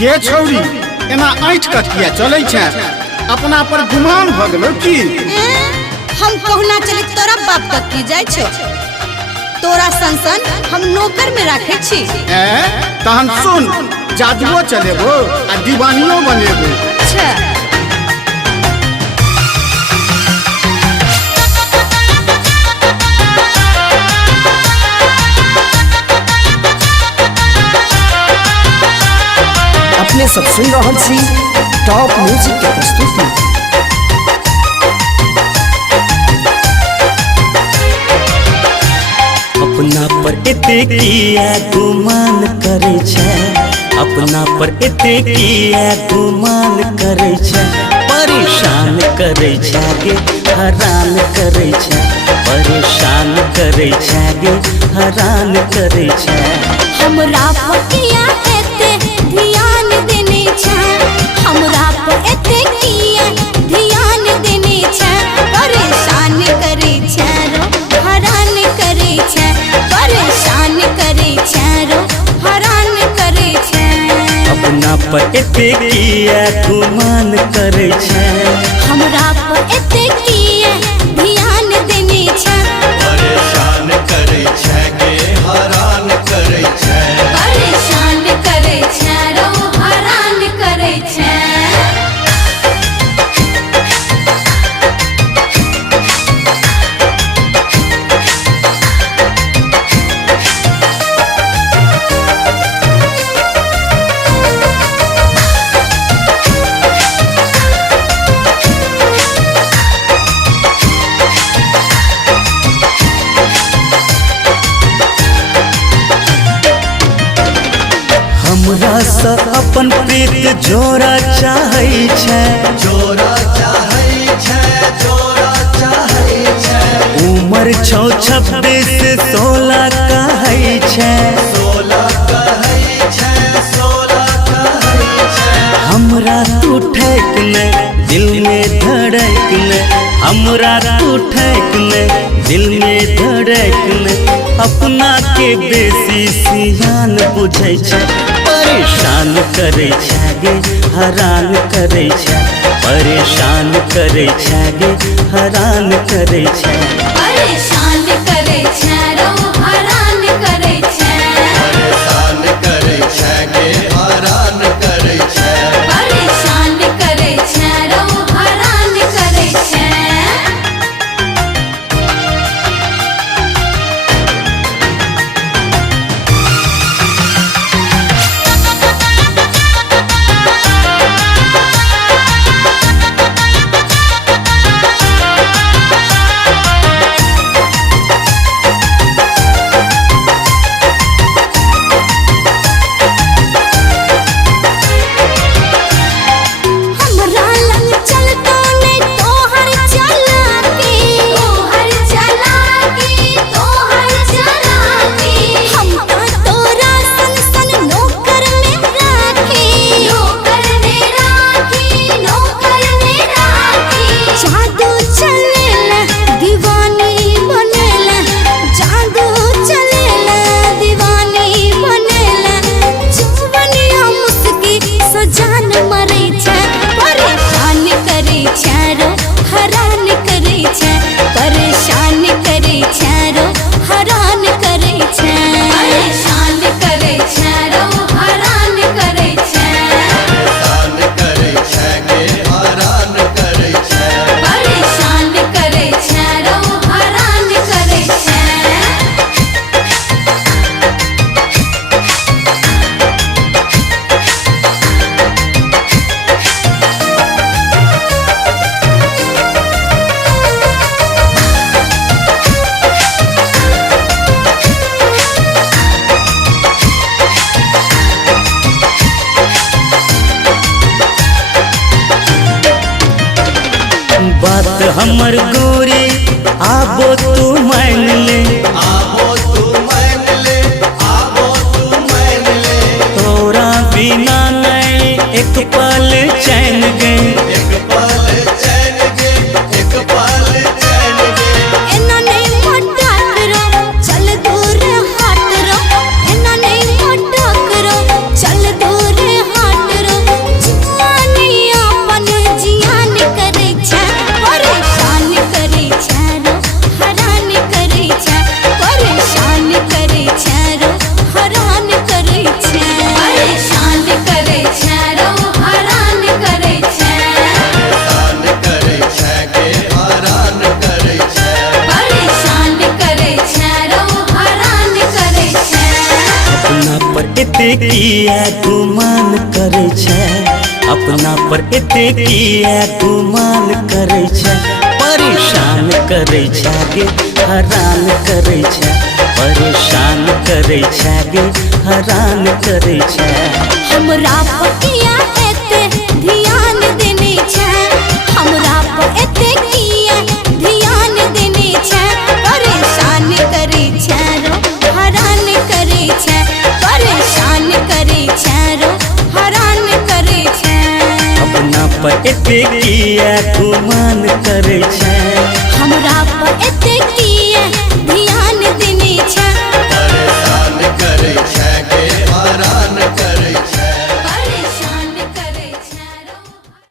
गे छौरी एना ऐठ कटिया चलै छै अपना पर गुमान भ गेलो की हम कहना चले तोरा बाप तक की जाय छो तोरा संसन हम नौकर में राखे छी तहन सुन जादुओ चलेबो आ दीवानियो बनेबो अच्छा अपने सब सुन रहल छी टॉप म्यूजिक के प्रस्तुति। अपना पर एते किया गुमान करे छै अपना पर एते किया गुमान करे छै परेशान करे छै गे हैरान करे छै परेशान करे छै गे हैरान करे छै हमरा पकिया एते ध्यान देने छै हमरा पर एते किया ध्यान देने छै परेशान करे छै रो हैरान करे छै परेशान करे छै रो हैरान करे छै अपना पर एते किया गुमान करे छै हमरा पर एते किया ध्यान देने छै परेशान करे छै गे हैरान करे छै परेशान करे छै रो हैरान करे छै हमरा से अपन प्रीत जोड़ा चाहे छै जोड़ा चाहे छै जोड़ा चाहे छै उम्र 26 16 कहै छै 16 कहै छै 16 कहै छै हमरा तू ठेक नहीं दिल में धड़क नहीं हमरा तू ठेक नहीं दिल में धड़क नहीं अपना के बेसी सियान बुझै छै परेशान करे छै गे हैरान करे छै परेशान करे छै गे हैरान करे छै परेशान करे छै रो हैरान करे छै परेशान करे छै गे हैरान करे छै परेशान करे छै रो हैरान करे छै हमरा लंग चलतो नहीं तोहर चलाकी तोहर चलाकी तोहर चलाकी हम तो तोरा संसन नौकर में राखी नौकर में राखी नौकर में राखी जादू चलेला दीवानी बनेला जादू चलेला दीवानी बनेला जुबनिया मुस्की सजान मरे छै परेशान करे छै रो हैरान करे छै परेशान करे छै रो हैरान करे छै परेशान करे छै रो हैरान करे छै परेशान करे छै गे हैरान करे छै परेशान करे छै रो हैरान करे छै बात हमर गोरी आबो तू मान ले आबो तू मान ले आबो तू मान ले तोरा बिना नहीं एक पल चैन गए एक पल चैन गे एक पल चैन गे एना नहीं मोटा करो चल दूर हट रो एना नहीं मोटा करो चल दूर हट एते किया गुमान करे छै, अपना पर एते किया गुमान करे छै, परेशान करे छै गे हैरान करे छै, परेशान करे छै गे हैरान करे छै। हमरा पकिया एते ध्यान देने छै, हमरा पर एते किया ध्यान देने छै, परेशान करे छै रो हैरान करे छै, परेशान करे छै रो हैरान करे छै। अपना पर एते किया गुमान करे छै, हमरा पर एते